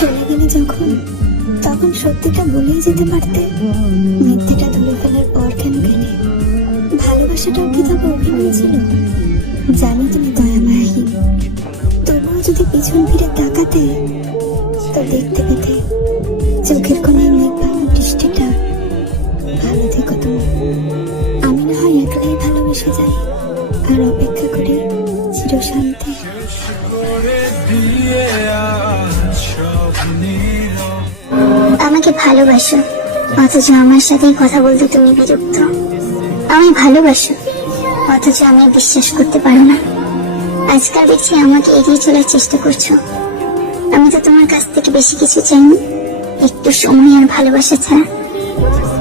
চলে গেলে যখন, তখন সত্যিটা বলেই যেতে পারতে। মিথ্যেটা ধরে ফেলার পর কেন গেলে? ভালোবাসাটাও কি তবে অভিনয় ছিল? জানি তুমি দয়া মায়াহীন তবুও যদি পিছন ফিরে তাকাতে, তো দেখতে পেতে চোখের কোণে মেঘ ভাঙা বৃষ্টিটা ভালো থেকো তুমি। আমি না হয় একলাই ভালোবেসে যাই, আর অপেক্ষা করি চিরশান্তি। আমাকে ভালোবাসো। অথচ আমার সাথে কথা বলতে তুমি বিরক্ত। আমি ভালোবাসো, অথচ আমি বিশ্বাস করতে পারো না। আজকাল দেখছি আমাকে এগিয়ে চলার চেষ্টা করছ। আমি তো তোমার কাছ থেকে বেশি কিছু চাইনি। একটু সময় আর ভালোবাসা ছাড়া।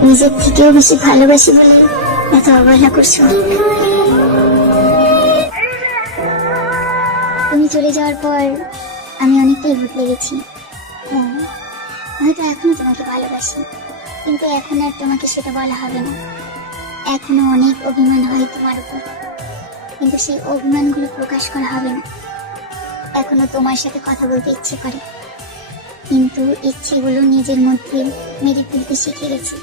নিজের থেকেও বেশি ভালোবাসি বলে এত অবহেলা করছ। তুমি চলে যাওয়ার পর আমি অনেকটাই বদলে গেছি হয়তো এখনও তোমাকে ভালোবাসি। কিন্তু এখন আর তোমাকে সেটা বলা হবে না। এখনও অনেক অভিমান হয় তোমার উপর। কিন্তু সেই অভিমানগুলো প্রকাশ করা হবে না। এখনও তোমার সাথে কথা বলতে ইচ্ছে করে। কিন্তু ইচ্ছেগুলো নিজের মধ্যে মেরে ফেলতে শিখে গেছি।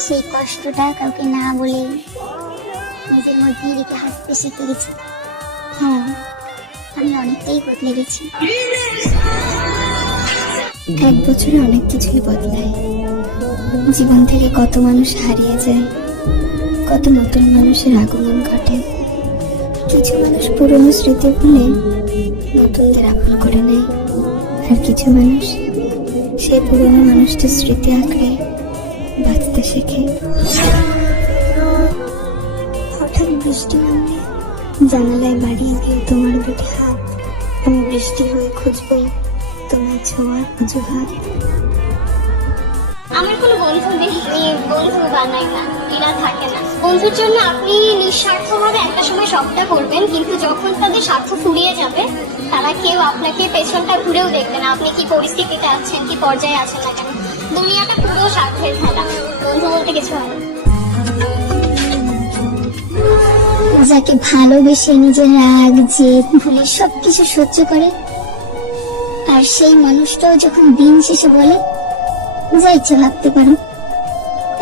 সেই কষ্টটা কাউকে না বলে নিজের মধ্যে রেখে হাসতে শিখে গেছি। হ্যাঁ আমি অনেকটাই বদলে গেছি। এক বছরে অনেক কিছুই বদলায়। জীবন থেকে কত মানুষ হারিয়ে যায়, কত নতুন মানুষের আগমন ঘটে। কিছু মানুষ পুরনো স্মৃতি ভুলে নতুনদের আপন করে নেয়। আর কিছু মানুষ সেই পুরনো মানুষটির স্মৃতি আঁকড়ে, বাঁচতে শেখে। হঠাৎ বৃষ্টি নামলে জানালায় বাড়িয়ে গিয়ে তোমার দুটি হাত আমি বৃষ্টি হয়ে খুঁজবই তোমার ছোঁয়ার অজুহাত আমার কোনো বন্ধু নেই বন্ধু বানাই না এরা থাকে না। বন্ধুর জন্য আপনি নিঃস্বার্থভাবে একটা সময় সবটা করবেন কিন্তু যখন তাদের স্বার্থ ফুরিয়ে যাবে তারা কেউ আপনাকে পেছনটা ঘুরেও দেখবে না। আপনি কি পরিস্থিতিতে আছেন কি পর্যায়ে আছেন না কেন? দুনিয়াটা পুরো স্বার্থের খেলা। বন্ধু বলতে কিছু হয় যাকে ভালোবেসে নিজের রাগ জেদ ভুলে সবকিছু সহ্য করে আর সেই মানুষটাও যখন দিন শেষে বলে, যা ইচ্ছে ভাবতে পারো।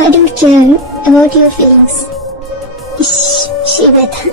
I don't care about your feelings ইস, সে ব্যথা।